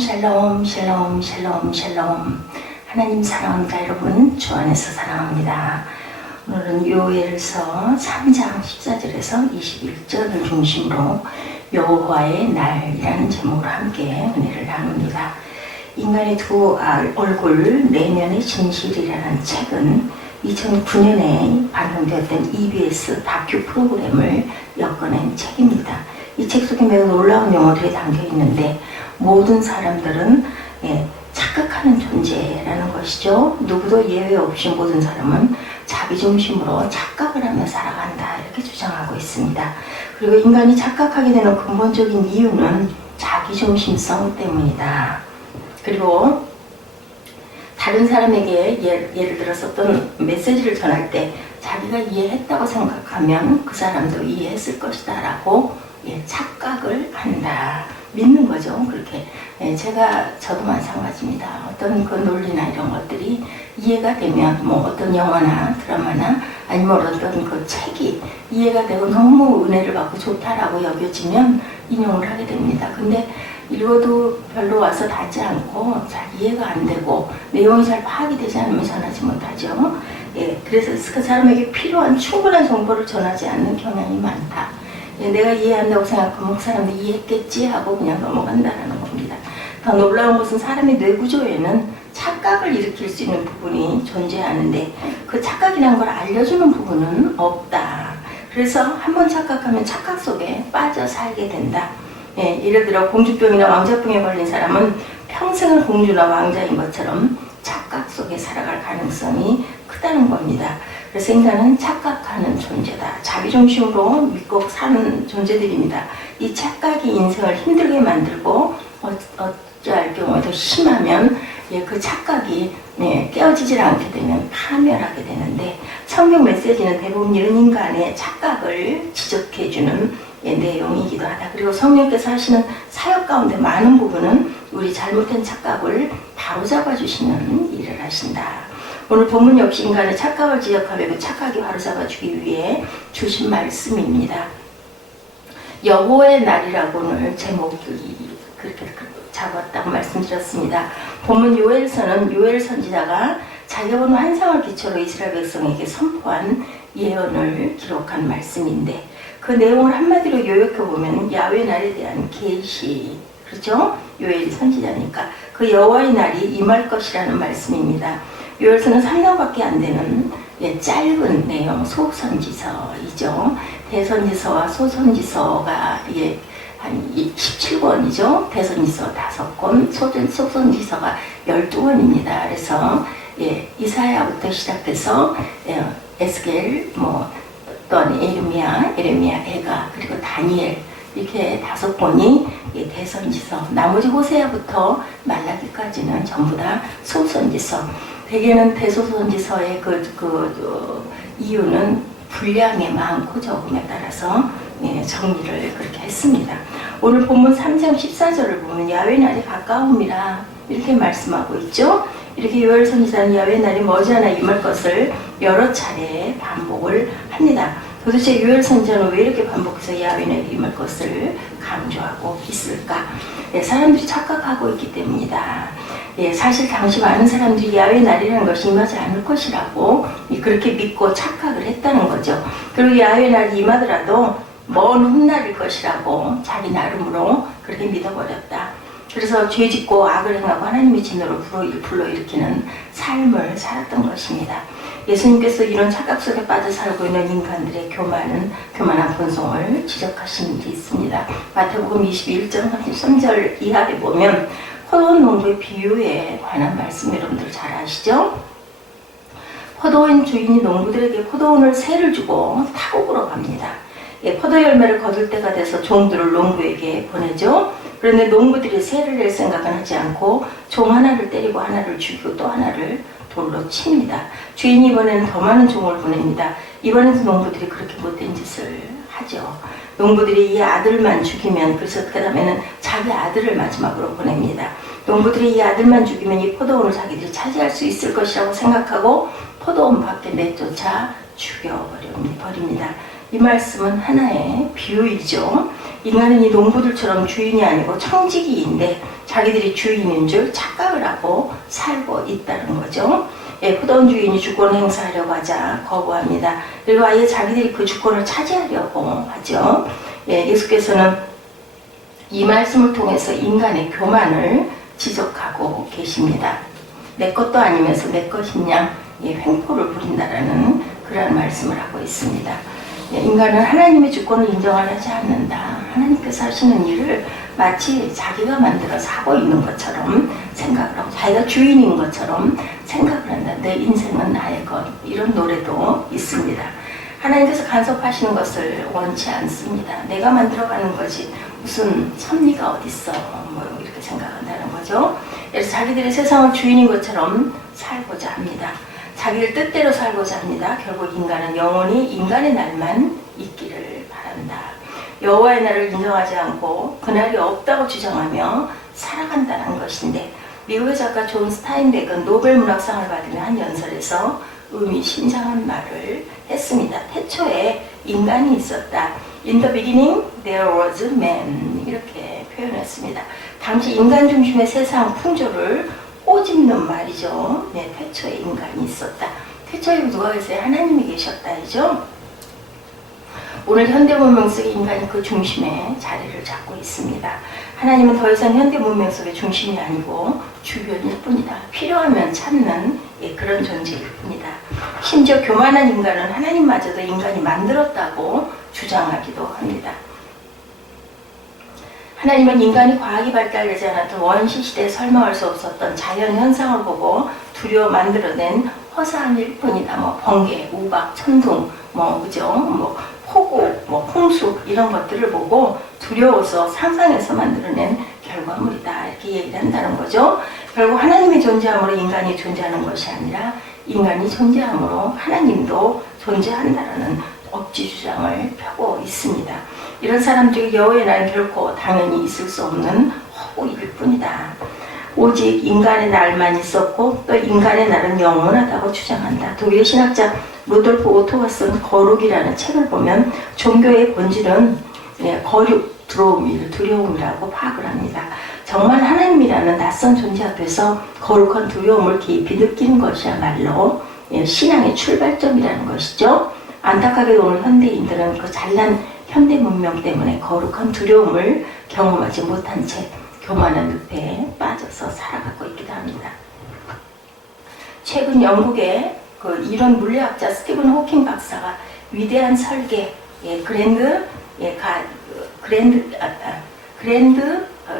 샬롬 샬롬 샬롬 샬롬. 하나님 사랑합니다. 여러분 주 안에서 사랑합니다. 오늘은 요엘서 3장 14절에서 21절을 중심으로 여호와의 날이라는 제목으로 함께 은혜를 나눕니다. 인간의 두 얼굴 내면의 진실이라는 책은 2009년에 방영되었던 EBS 다큐 프로그램을 엮어낸 책입니다. 이 책 속에 매우 놀라운 용어들이 담겨 있는데 모든 사람들은 착각하는 존재라는 것이죠. 누구도 예외 없이 모든 사람은 자기중심으로 착각을 하며 살아간다 이렇게 주장하고 있습니다. 그리고 인간이 착각하게 되는 근본적인 이유는 자기중심성 때문이다. 그리고 다른 사람에게 예를 들어서 어떤 메시지를 전할 때 자기가 이해했다고 생각하면 그 사람도 이해했을 것이다 라고 착각을 한다. 믿는 거죠. 그렇게. 저도 마찬가지입니다. 어떤 그 논리나 이런 것들이 이해가 되면 뭐 어떤 영화나 드라마나 아니면 어떤 그 책이 이해가 되고 너무 은혜를 받고 좋다라고 여겨지면 인용을 하게 됩니다. 근데 읽어도 별로 와서 닿지 않고 잘 이해가 안 되고 내용이 잘 파악이 되지 않으면 전하지 못하죠. 그래서 그 사람에게 필요한 충분한 정보를 전하지 않는 경향이 많다. 내가 이해한다고 생각하면 그 사람도 이해했겠지 하고 그냥 넘어간다는 겁니다. 더 놀라운 것은 사람의 뇌구조에는 착각을 일으킬 수 있는 부분이 존재하는데 그 착각이라는 걸 알려주는 부분은 없다. 그래서 한번 착각하면 착각 속에 빠져 살게 된다. 예를 들어 공주병이나 왕자병에 걸린 사람은 평생을 공주나 왕자인 것처럼 착각 속에 살아갈 가능성이 크다는 겁니다. 그래서 인간은 착각하는 존재다. 자기중심으로 믿고 사는 존재들입니다. 이 착각이 인생을 힘들게 만들고 어찌할 경우에 더 심하면 그 착각이 깨어지질 않게 되면 파멸하게 되는데 성경 메시지는 대부분 이런 인간의 착각을 지적해주는 내용이기도 하다. 그리고 성령께서 하시는 사역 가운데 많은 부분은 우리 잘못된 착각을 바로잡아 주시는 일을 하신다. 오늘 본문 역시 인간의 착각을 지적하며 그 착각이 바로잡아주기 위해 주신 말씀입니다. 여호와의 날이라고 오늘 제목이 그렇게 잡았다고 말씀드렸습니다. 본문 요엘서는 요엘 선지자가 자기가 본 환상을 기초로 이스라엘 백성에게 선포한 예언을 기록한 말씀인데 그 내용을 한마디로 요약해보면 야훼 날에 대한 계시, 그렇죠? 요엘 선지자니까 그 여호와의 날이 임할 것이라는 말씀입니다. 요엘서는 3장밖에 안 되는 짧은 내용 소선지서이죠. 대선지서와 소선지서가 한 17권이죠. 대선지서 5권, 소선지서가 12권입니다. 그래서 이사야부터 시작해서 에스겔, 또한 에르미야, 에가, 그리고 다니엘 이렇게 5권이 대선지서, 나머지 호세아부터 말라기까지는 전부 다 소선지서. 대개는 대소선지서의 이유는 분량의 많고 적음에 따라서 정리를 그렇게 했습니다. 오늘 본문 3장 14절을 보면 야훼 날이 가까움이라 이렇게 말씀하고 있죠. 이렇게 요엘 선지자는 야훼 날이 머지않아 임할 것을 여러 차례 반복을 합니다. 도대체 요엘 선지자는 왜 이렇게 반복해서 야훼 날이 임할 것을 강조하고 있을까? 사람들이 착각하고 있기 때문이다. 사실 당시 많은 사람들이 야훼 날이라는 것이 임하지 않을 것이라고 그렇게 믿고 착각을 했다는 거죠. 그리고 야훼 날이 임하더라도 먼 훗날일 것이라고 자기 나름으로 그렇게 믿어버렸다. 그래서 죄짓고 악을 행하고 하나님의 진노를 불러일으키는 삶을 살았던 것입니다. 예수님께서 이런 착각 속에 빠져 살고 있는 인간들의 교만한 본성을 지적하신 게 있습니다. 마태복음 21장 33절 이하에 보면 포도원 농부의 비유에 관한 말씀 여러분들 잘 아시죠? 포도원 주인이 농부들에게 포도원을 세를 주고 타국으로 갑니다. 포도 열매를 거둘 때가 돼서 종들을 농부에게 보내죠. 그런데 농부들이 세를 낼 생각은 하지 않고 종 하나를 때리고 하나를 죽이고 또 하나를 돌로 칩니다. 주인이 이번에는 더 많은 종을 보냅니다. 이번에도 농부들이 그렇게 못된 짓을 하죠. 농부들이 이 아들만 죽이면, 그래서 그 다음에는 자기 아들을 마지막으로 보냅니다. 농부들이 이 아들만 죽이면 이 포도원을 자기들이 차지할 수 있을 것이라고 생각하고 포도원 밖에 내쫓아 죽여버립니다. 이 말씀은 하나의 비유이죠. 인간은 이 농부들처럼 주인이 아니고 청지기인데 자기들이 주인인 줄 착각을 하고 살고 있다는 거죠. 예, 부던 주인이 주권을 행사하려고 하자 거부합니다. 그리고 아예 자기들이 그 주권을 차지하려고 하죠. 예, 예수께서는 이 말씀을 통해서 인간의 교만을 지적하고 계십니다. 내 것도 아니면서 내 것이냐, 예, 횡포를 부린다라는 그런 말씀을 하고 있습니다. 예, 인간은 하나님의 주권을 인정하지 않는다. 하나님께서 하시는 일을 마치 자기가 만들어서 하고 있는 것처럼 생각을 하고 자기가 주인인 것처럼 생각을 한다. 내 인생은 나의 것. 이런 노래도 있습니다. 하나님께서 간섭하시는 것을 원치 않습니다. 내가 만들어가는 거지 무슨 섭리가 어딨어 뭐 이렇게 생각한다는 거죠. 그래서 자기들이 세상의 주인인 것처럼 살고자 합니다. 자기를 뜻대로 살고자 합니다. 결국 인간은 영원히 인간의 날만 있기를 바란다. 여호와의 날을 인정하지 않고 그날이 없다고 주장하며 살아간다는 것인데, 미국의 작가 존 스타인백은 노벨 문학상을 받은 한 연설에서 의미심장한 말을 했습니다. 태초에 인간이 있었다. In the beginning there was man. 이렇게 표현했습니다. 당시 인간 중심의 세상 풍조를 꼬집는 말이죠. 네, 태초에 인간이 있었다. 태초에 누가 계세요? 하나님이 계셨다이죠. 오늘 현대문명 속의 인간이 그 중심에 자리를 잡고 있습니다. 하나님은 더 이상 현대문명 속의 중심이 아니고 주변일 뿐이다. 필요하면 찾는 그런 존재일 뿐이다. 심지어 교만한 인간은 하나님마저도 인간이 만들었다고 주장하기도 합니다. 하나님은 인간이 과학이 발달되지 않았던 원시시대에 설명할 수 없었던 자연현상을 보고 두려워 만들어낸 허상일 뿐이다. 뭐 번개, 우박, 천둥, 그죠? 폭우, 홍수 이런 것들을 보고 두려워서 상상해서 만들어낸 결과물이다. 이렇게 얘기를 한다는 거죠. 결국 하나님이 존재함으로 인간이 존재하는 것이 아니라 인간이 존재함으로 하나님도 존재한다라는 억지 주장을 펴고 있습니다. 이런 사람들이 여호와의 날은 결코 당연히 있을 수 없는 허구일 뿐이다. 오직 인간의 날만 있었고 또 인간의 날은 영원하다고 주장한다. 독일의 신학자 루돌프 오토가 쓴 거룩이라는 책을 보면 종교의 본질은 거룩, 두려움이라고 파악을 합니다. 정말 하나님이라는 낯선 존재 앞에서 거룩한 두려움을 깊이 느끼는 것이야말로 신앙의 출발점이라는 것이죠. 안타깝게도 오늘 현대인들은 그 잘난 현대 문명 때문에 거룩한 두려움을 경험하지 못한 채 교만한 늪에 빠져서 살아가고 있기도 합니다. 최근 영국의 그 이론 물리학자 스티븐 호킹 박사가 위대한 설계, 그랜드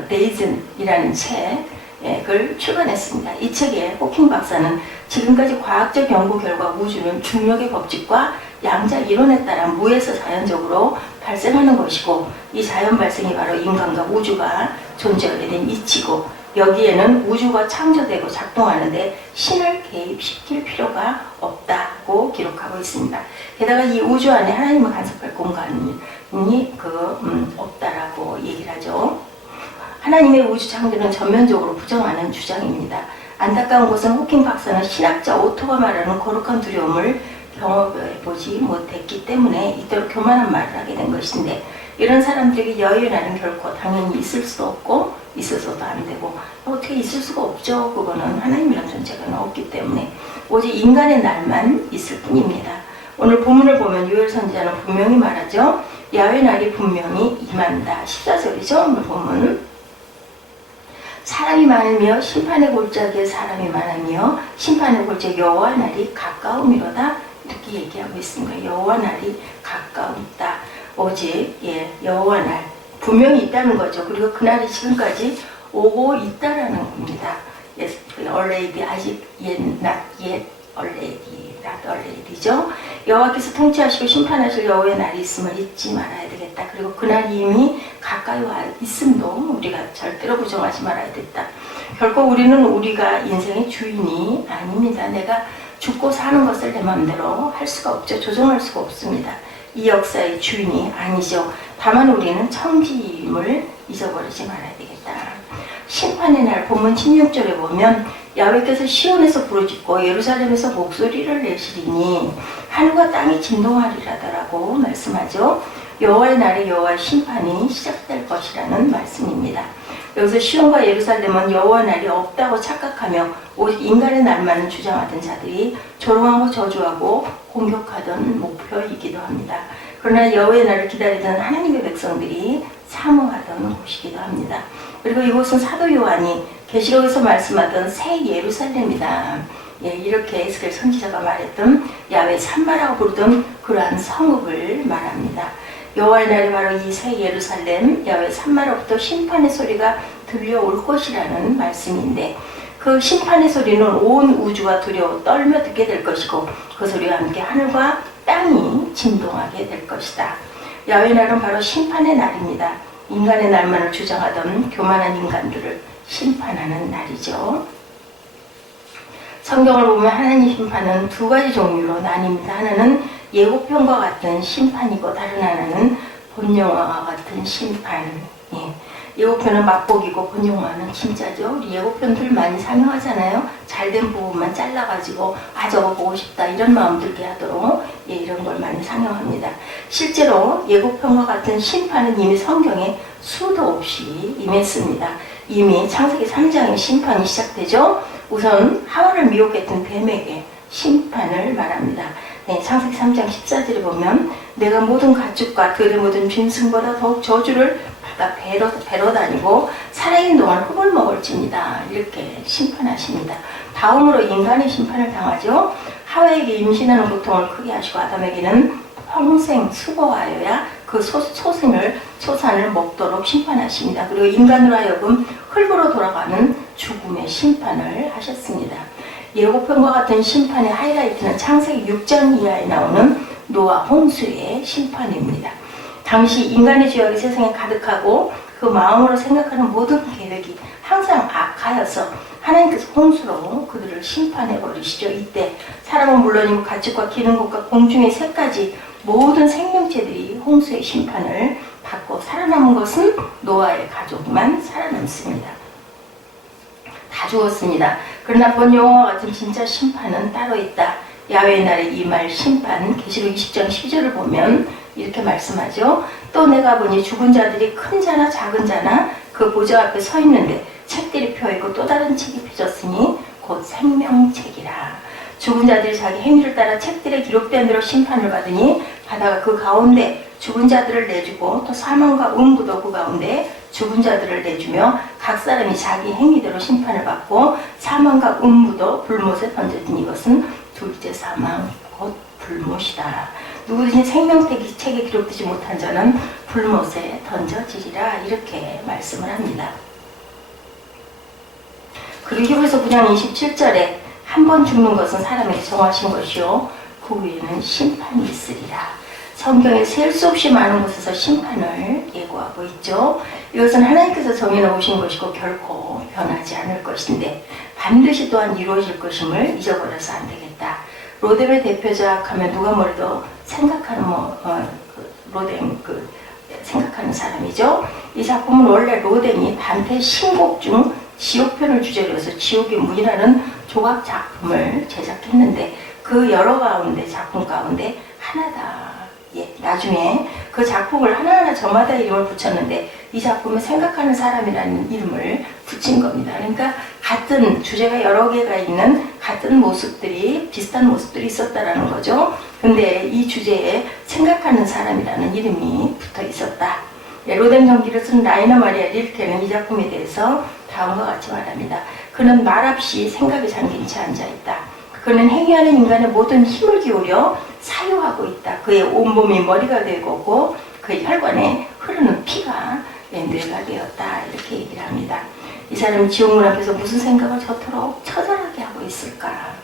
데이즌이라는 책을 출간했습니다. 이 책에 호킹 박사는 지금까지 과학적 연구 결과 우주는 중력의 법칙과 양자 이론에 따라 무에서 자연적으로 발생하는 것이고, 이 자연 발생이 바로 인간과 우주가 존재하게 된 이치고, 여기에는 우주가 창조되고 작동하는데 신을 개입시킬 필요가 없다고 기록하고 있습니다. 게다가 이 우주 안에 하나님을 간섭할 공간이 없다라고 얘기를 하죠. 하나님의 우주 창조는 전면적으로 부정하는 주장입니다. 안타까운 것은 호킹 박사는 신학자 오토가 말하는 거룩한 두려움을 경험해보지 못했기 때문에 이대로 교만한 말을 하게 된 것인데, 이런 사람들에게 여호와의 날은 결코 당연히 있을 수도 없고 있어서도 안 되고 어떻게 있을 수가 없죠. 그거는 하나님이란 존재가 없기 때문에 오직 인간의 날만 있을 뿐입니다. 오늘 본문을 보면 요엘 선지자는 분명히 말하죠. 야훼 날이 분명히 임한다. 14절이죠. 오늘 본문. 사람이 많으며 심판의 골짜기에 사람이 많으며 심판의 골짜기 여호와 날이 가까움이로다. 이렇게 얘기하고 있습니다. 여호와 날이 가까웠다. 오직 여호와 날 분명히 있다는 거죠. 그리고 그날이 지금까지 오고 있다라는 겁니다. already, 아직 not yet, already죠. 여호와께서 통치하시고 심판하실 여호와의 날이 있음을 잊지 말아야 되겠다. 그리고 그날이 이미 가까이 와 있음도 우리가 절대로 부정하지 말아야 됐다. 결코 우리는 우리가 인생의 주인이 아닙니다. 내가 죽고 사는 것을 내 마음대로 할 수가 없죠. 조정할 수가 없습니다. 이 역사의 주인이 아니죠. 다만 우리는 청지임을 잊어버리지 말아야 되겠다. 심판의 날 본문 16절에 보면 야훼께서 시온에서 부르짖고 예루살렘에서 목소리를 내시리니 하늘과 땅이 진동하리라더라고 말씀하죠. 여호와의 날에 여호와의 심판이 시작될 것이라는 말씀입니다. 여기서 시온과 예루살렘은 여호와 날이 없다고 착각하며 오직 인간의 날만을 주장하던 자들이 조롱하고 저주하고 공격하던 목표이기도 합니다. 그러나 여호와의 날을 기다리던 하나님의 백성들이 사모하던 곳이기도 합니다. 그리고 이곳은 사도 요한이 계시록에서 말씀하던 새 예루살렘이다. 이렇게 에스겔 선지자가 말했던 야훼 산마라고 부르던 그러한 성읍을 말합니다. 여호와의 날이 바로 이 새 예루살렘 야훼 산마로부터 심판의 소리가 들려올 것이라는 말씀인데, 그 심판의 소리는 온 우주가 두려워 떨며 듣게 될 것이고 그 소리와 함께 하늘과 땅이 진동하게 될 것이다. 야훼의 날은 바로 심판의 날입니다. 인간의 날만을 주장하던 교만한 인간들을 심판하는 날이죠. 성경을 보면 하나님 심판은 두 가지 종류로 나뉩니다. 하나는 예고편과 같은 심판이고 다른 하나는 본영화와 같은 심판. 예고편은 맛보기고 본영화는 진짜죠. 우리 예고편들 많이 상영하잖아요. 잘된 부분만 잘라가지고 저거 보고 싶다 이런 마음 들게 하도록 이런 걸 많이 상영합니다. 실제로 예고편과 같은 심판은 이미 성경에 수도 없이 임했습니다. 이미 창세기 3장에 심판이 시작되죠. 우선 하와를 미혹했던 뱀에게 심판을 말합니다. 창세기 3장 14절에 보면 내가 모든 가축과 들의 모든 짐승보다 더욱 저주를 받아 배로 다니고 살아있는 동안 흙을 먹을지니다. 이렇게 심판하십니다. 다음으로 인간의 심판을 당하죠. 하와에게 임신하는 고통을 크게 하시고 아담에게는 평생 수고하여야 그 소산을 먹도록 심판하십니다. 그리고 인간으로 하여금 흙으로 돌아가는 죽음의 심판을 하셨습니다. 예고편과 같은 심판의 하이라이트는 창세기 6장 이하에 나오는 노아 홍수의 심판입니다. 당시 인간의 죄악이 세상에 가득하고 그 마음으로 생각하는 모든 계획이 항상 악하여서 하나님께서 홍수로 그들을 심판해 버리시죠. 이때 사람은 물론이고 가축과 기는 것과 공중의 새까지 모든 생명체들이 홍수의 심판을 받고 살아남은 것은 노아의 가족만 살아남습니다. 다 죽었습니다. 그러나 본영화와 같은 진짜 심판은 따로 있다. 야훼의 날에 임할 심판, 계시록 20장 12절을 보면 이렇게 말씀하죠. 또 내가 보니 죽은 자들이 큰 자나 작은 자나 그 보좌 앞에 서 있는데 책들이 펴있고 또 다른 책이 펴졌으니 곧 생명책이라. 죽은 자들이 자기 행위를 따라 책들에 기록된 대로 심판을 받으니 바다가 그 가운데 죽은 자들을 내주고 또 사망과 음부도 그 가운데 죽은 자들을 내주며 각 사람이 자기 행위대로 심판을 받고 사망과 음부도 불못에 던져진 이것은 둘째 사망 곧 불못이다. 누구든지 생명책에 기록되지 못한 자는 불못에 던져지리라. 이렇게 말씀을 합니다. 그리고 히브리서 9장 27절에 한 번 죽는 것은 사람에게 정하신 것이요 그 후에는 심판이 있으리라. 성경에 셀 수 없이 많은 곳에서 심판을 예고하고 있죠. 이것은 하나님께서 정해놓으신 것이고 결코 변하지 않을 것인데 반드시 또한 이루어질 것임을 잊어버려서 안 되겠다. 로뎀의 대표작 하면 누가 뭐래도 생각하는 로뎀 생각하는 사람이죠. 이 작품은 원래 로뎀이 단테 신곡 중 지옥편을 주제로 해서 지옥의 문이라는 조각 작품을 제작했는데 그 여러 가운데 작품 가운데 하나다. 나중에 그 작품을 하나하나 저마다 이름을 붙였는데 이 작품에 생각하는 사람이라는 이름을 붙인 겁니다. 그러니까 같은 주제가 여러 개가 있는 같은 모습들이 비슷한 모습들이 있었다라는 거죠. 근데 이 주제에 생각하는 사람이라는 이름이 붙어 있었다. 로뎀 전기를 쓴 라이너 마리아 릴케는 이 작품에 대해서 다음과 같이 말합니다. 그는 말없이 생각에 잠긴 채 앉아있다. 그는 행위하는 인간의 모든 힘을 기울여 사유하고 있다. 그의 온몸이 머리가 되고 그의 혈관에 흐르는 피가 뇌가 되었다. 이렇게 얘기를 합니다. 이 사람이 지옥문 앞에서 무슨 생각을 저토록 처절하게 하고 있을까?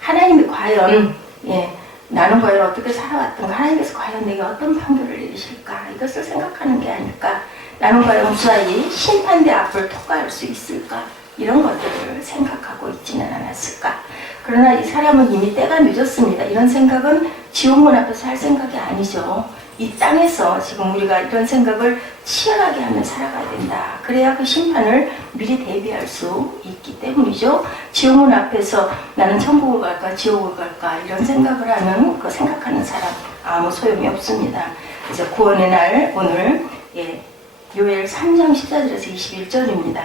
하나님이 과연 나는 과연 어떻게 살아왔던가, 하나님께서 과연 내게 어떤 판결을 내리실까, 이것을 생각하는 게 아닐까. 나는 과연 무사히 심판대 앞을 통과할 수 있을까, 이런 것들을 생각하고 생각하고 있지는 않았을까. 그러나 이 사람은 이미 때가 늦었습니다. 이런 생각은 지옥문 앞에서 할 생각이 아니죠. 이 땅에서 지금 우리가 이런 생각을 치열하게 하며 살아가야 된다. 그래야 그 심판을 미리 대비할 수 있기 때문이죠. 지옥문 앞에서 나는 천국을 갈까 지옥을 갈까 이런 생각을 하는 그 생각하는 사람 아무 소용이 없습니다. 그래서 구원의 날 오늘 요엘 3장 14절에서 21절입니다.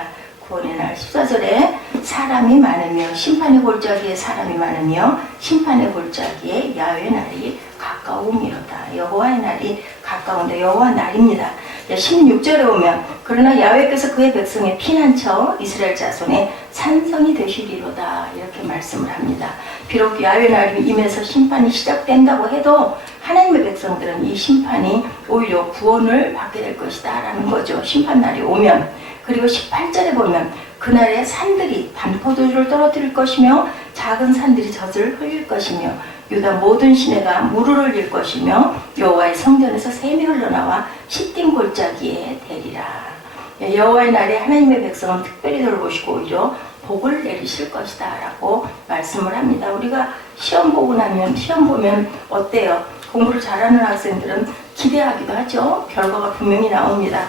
구원의 날 14절에 사람이 많으며 심판의 골짜기에 사람이 많으며 심판의 골짜기에 야훼의 날이 가까움이로다. 여호와의 날이 가까운데 여호와 날입니다. 16절에 오면 그러나 야훼께서 그의 백성의 피난처 이스라엘 자손의 산성이 되시리로다 이렇게 말씀을 합니다. 비록 야훼의 날이 임해서 심판이 시작된다고 해도 하나님의 백성들은 이 심판이 오히려 구원을 받게 될 것이다 라는 거죠. 심판날이 오면. 그리고 18절에 보면 그날에 산들이 단포도주를 떨어뜨릴 것이며 작은 산들이 젖을 흘릴 것이며 유다 모든 시내가 물을 흘릴 것이며 여호와의 성전에서 샘이 흘러나와 시딤 골짜기에 대리라. 여호와의 날에 하나님의 백성은 특별히 돌보시고 오히려 복을 내리실 것이다 라고 말씀을 합니다. 우리가 시험 보고 나면 시험 보면 어때요? 공부를 잘하는 학생들은 기대하기도 하죠. 결과가 분명히 나옵니다.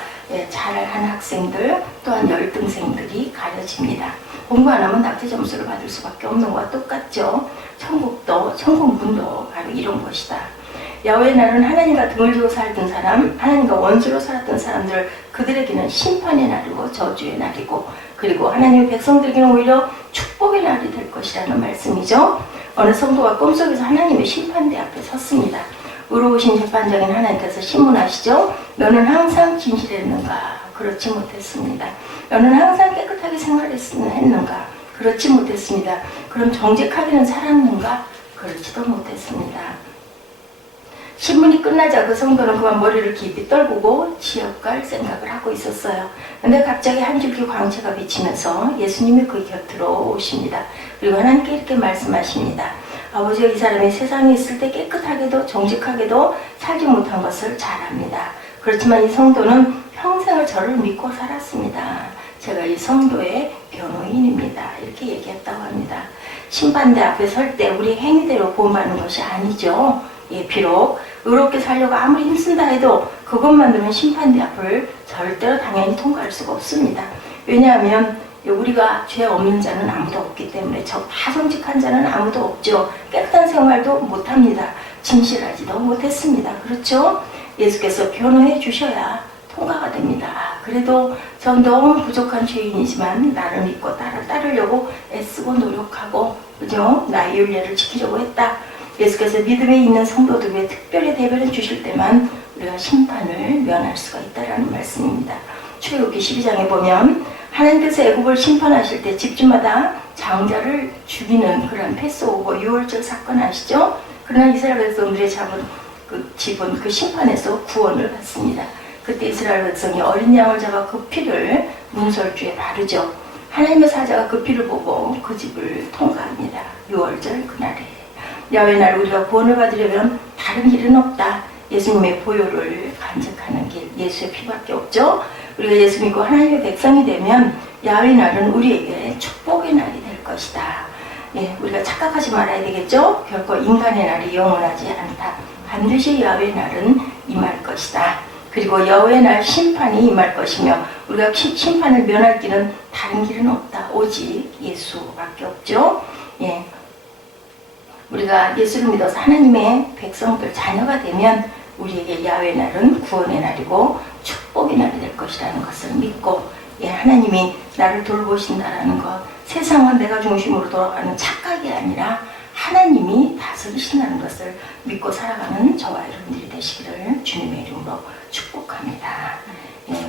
잘하는 학생들 또한 열등생들이 가려집니다. 공부 안 하면 낙제 점수를 받을 수밖에 없는 것과 똑같죠. 천국문도 바로 이런 것이다. 야훼의 날은 하나님과 등을 지고 살던 사람, 하나님과 원수로 살았던 사람들 그들에게는 심판의 날이고 저주의 날이고 그리고 하나님의 백성들에게는 오히려 축복의 날이 될 것이라는 말씀이죠. 어느 성도가 꿈속에서 하나님의 심판대 앞에 섰습니다. 의로우신 재판장인 하나님께서 신문하시죠. 너는 항상 진실했는가? 그렇지 못했습니다. 너는 항상 깨끗하게 생활했는가? 그렇지 못했습니다. 그럼 정직하게는 살았는가? 그렇지도 못했습니다. 신문이 끝나자 그 성도는 그만 머리를 깊이 떨구고 지옥 갈 생각을 하고 있었어요. 근데 갑자기 한 줄기 광채가 비치면서 예수님이 그 곁으로 오십니다. 그리고 하나님께 이렇게 말씀하십니다. 아버지가 이 사람이 세상에 있을 때 깨끗하게도 정직하게도 살지 못한 것을 잘 압니다. 그렇지만 이 성도는 평생을 저를 믿고 살았습니다. 제가 이 성도의 변호인입니다. 이렇게 얘기했다고 합니다. 심판대 앞에 설 때 우리 행위대로 구원받는 것이 아니죠. 비록 의롭게 살려고 아무리 힘쓴다 해도 그것만으로는 심판대 앞을 절대로 당연히 통과할 수가 없습니다. 왜냐하면 우리가 죄 없는 자는 아무도 없기 때문에 다 정직한 자는 아무도 없죠. 깨끗한 생활도 못합니다. 진실하지도 못했습니다. 그렇죠? 예수께서 변호해 주셔야 통과가 됩니다. 그래도 전 너무 부족한 죄인이지만 나를 믿고 따르려고 애쓰고 노력하고 그죠? 나의 윤례를 지키려고 했다. 예수께서 믿음에 있는 성도들 위해 특별히 대변해 주실 때만 우리가 심판을 면할 수가 있다는 말씀입니다. 출애굽기 12장에 보면 하나님께서 애굽을 심판하실 때 집주마다 장자를 죽이는 그런 패스오버 유월절 사건 아시죠? 그러나 이스라엘 백성들이 잡은 그 집은 그 심판에서 구원을 받습니다. 그때 이스라엘 백성이 어린 양을 잡아 그 피를 문설주에 바르죠. 하나님의 사자가 그 피를 보고 그 집을 통과합니다. 유월절 그날에. 야훼의 날 우리가 구원을 받으려면 다른 길은 없다. 예수님의 보혈을 간직하는 길, 예수의 피밖에 없죠. 우리가 예수 믿고 하나님의 백성이 되면 야훼의 날은 우리에게 축복의 날이 될 것이다. 우리가 착각하지 말아야 되겠죠. 결코 인간의 날이 영원하지 않다. 반드시 야훼의 날은 임할 것이다. 그리고 여호와의 날 심판이 임할 것이며 우리가 심판을 면할 길은 다른 길은 없다. 오직 예수밖에 없죠. 우리가 예수를 믿어서 하나님의 백성들 자녀가 되면 우리에게 야훼의 날은 구원의 날이고 축복의 날이 될 것이라는 것을 믿고 하나님이 나를 돌보신다라는 것, 세상은 내가 중심으로 돌아가는 착각이 아니라 하나님이 다스리신다는 것을 믿고 살아가는 저와 여러분들이 되시기를 주님의 이름으로 축복합니다.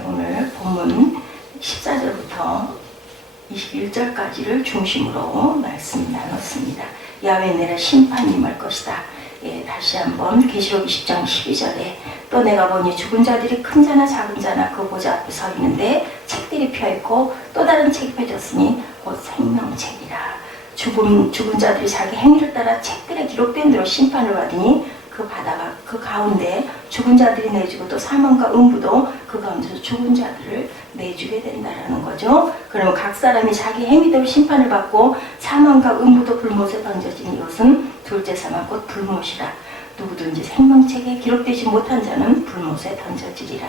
오늘 본문 14절부터 21절까지를 중심으로 말씀 나눴습니다. 야훼의 날에 심판이 임할 것이다. 다시 한번 계시록 20장 12절에 또 내가 보니 죽은 자들이 큰 자나 작은 자나 그 보좌 앞에 서 있는데 책들이 펴있고 또 다른 책이 펴졌으니 곧 생명책이라. 죽은 자들이 자기 행위를 따라 책들에 기록된 대로 심판을 받으니 그 바다가 그 가운데 죽은 자들이 내주고 또 사망과 음부도 그 가운데서 죽은 자들을 내주게 된다라는 거죠. 그러면 각 사람이 자기 행위대로 심판을 받고 사망과 음부도 불못에 던져진 이것은 둘째 사망 곧 불못이라. 누구든지 생명책에 기록되지 못한 자는 불못에 던져지리라.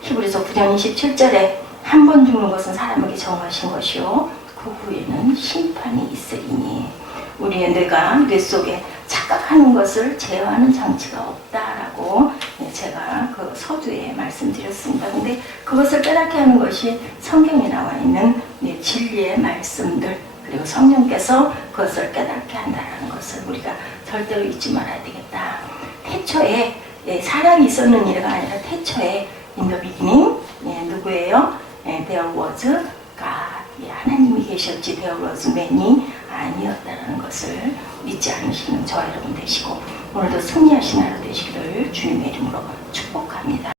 히브리서 9장 27절에 한 번 죽는 것은 사람에게 정하신 것이요 그 후에는 심판이 있으리니 우리의 뇌 속에 착각하는 것을 제어하는 장치가 없다라고 제가 그 서두에 말씀드렸습니다. 근데 그것을 깨닫게 하는 것이 성경에 나와 있는 진리의 말씀들 그리고 성령께서 그것을 깨닫게 한다라는 것을 우리가 절대로 잊지 말아야 되겠다. 태초에 사랑이 있었는 일가 아니라 태초에 in the beginning 누구예요? There was God. 하나님이 계셨지 there was man이 아니었다는 것을 잊지 않으시는 저와 여러분 되시고 오늘도 승리하신 하루 되시기를 주님의 이름으로 축복합니다.